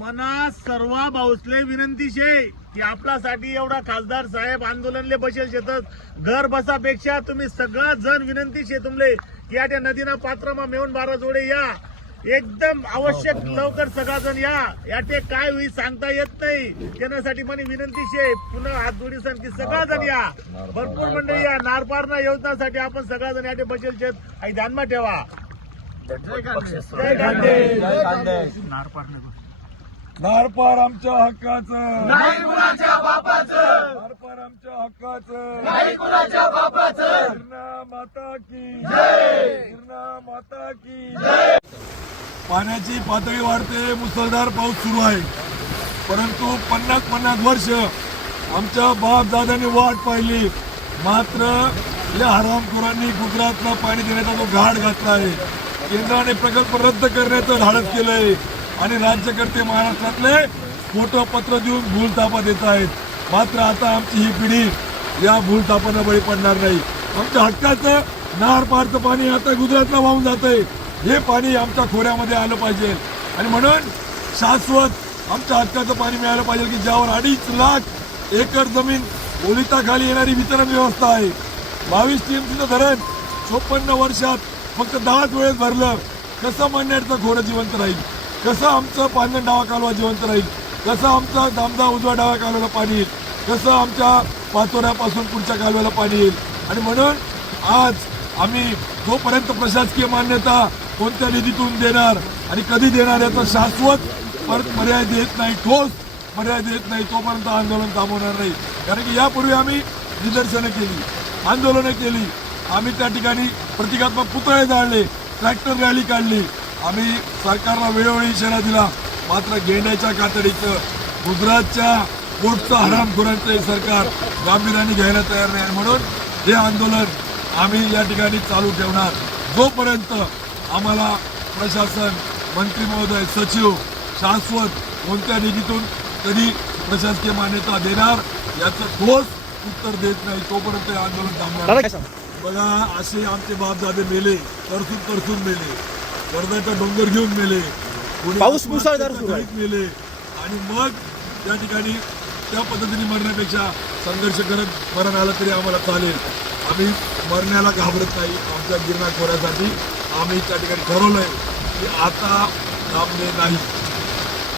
मना सर्व भाऊसले विनंती शे की आपल्यासाठी एवढा खासदार साहेब आंदोलनले बसेल शेतस. घर बसापेक्षा तुम्ही सगळा जण विनंती शे तुमले. या त्या नदीना पात्रमा मेवून बारा जोडे या. एकदम आवश्यक लवकर सगळा जण या. याटे काय होईल सांगता येत नाही. त्यासाठी म्हणे विनंती शे. पुन्हा हात जोडीसन की सगळा जण या. भरपूर मंडळी या. नारपारना योजनासाठी आपण सगळा जण याटे बसेल शेत आणि ध्यानमा ठेवा. जय गांधी नारपार आमच्या हक्काचं. नाही कुणाच्या बापाचं. नारपार आमच्या हक्काचं. नाही कुणाच्या बापाचं. गिरणा माता की. जय. गिरणा माता की. जय. पाण्याची पातळी वाढते मुसळधार पाऊस सुरू आहे. परंतु पन्नास पन्नास वर्ष आमच्या बापदादांनी वाट पाहिली. मात्र या हरामखोरांनी गुजरातला पाणी देण्याचा जो घाट घातला आहे केंद्राने प्रकल्प रद्द करण्याचं धाडस केलंय आणि राज्यकर्ते महाराष्ट्रातले फोटो पत्र देऊन भूलतापा देत आहेत. मात्र आता आमची ही पिढी या भूलथापांना बळी पडणार नाही. आमच्या हक्काचं नार पारचं पाणी आता गुजरातला वाहून जात आहे हे पाणी आमच्या खोऱ्यामध्ये आलं पाहिजे. आणि म्हणून शाश्वत आमच्या हक्काचं पाणी मिळालं पाहिजे की ज्यावर अडीच लाख एकर जमीन ओलिताखाली येणारी वितरण व्यवस्था आहे. बावीस टीएमसीचं धरण. चोपन्न वर्षात फक्त दहाच वेळेस भरलं. कसं मांडण्याचं खोरं जिवंत राहील? कसं आमचं पांगण डावा कालवा जिवंत राहील? कसं आमचा दामदा उजवा डावा कालव्याला पाणी येईल? कसं आमच्या पाचोऱ्यापासून पुढच्या कालव्याला पाणी येईल? आणि म्हणून आज आम्ही जोपर्यंत प्रशासकीय मान्यता कोणत्या निधीतून देणार आणि कधी देणार याचा शाश्वत परत पर्याय देत नाही ठोस पर्याय देत नाही तोपर्यंत आंदोलन थांबवणार नाही. कारण की यापूर्वी आम्ही निदर्शनं केली आंदोलनं केली. आम्ही त्या ठिकाणी प्रतिकात्मक पुतळे जाळले ट्रॅक्टर रॅली काढली. आम्ही सरकारला वेळोवेळी इशारा दिला मात्र घेण्याच्या कातडीचं गुजरातच्या पोटचं हरामखोरांचं हे सरकार गांभीर्याने घ्यायला तयार नाही. म्हणून हे आंदोलन आम्ही या ठिकाणी चालू ठेवणार. जोपर्यंत आम्हाला प्रशासन मंत्री महोदय सचिव शाश्वत कोणत्या निधीतून कधी प्रशासकीय मान्यता देणार याचं ठोस उत्तर देत नाही तोपर्यंत हे आंदोलन थांबणार. बघा असे आमचे बापदादे मेले तरसून तरसून मेले वर्धाचा डोंगर घेऊन मेले पाऊस मुसळधार मेले आणि मग त्या ठिकाणी त्या पद्धतीने मरण्यापेक्षा संघर्ष करत मरण आलं तरी आम्हाला चालेल आम्ही मरण्याला घाबरत नाही. आमच्या गिरणा खोऱ्यासाठी आम्ही त्या ठिकाणी ठरवलंय की आता थांबले नाही.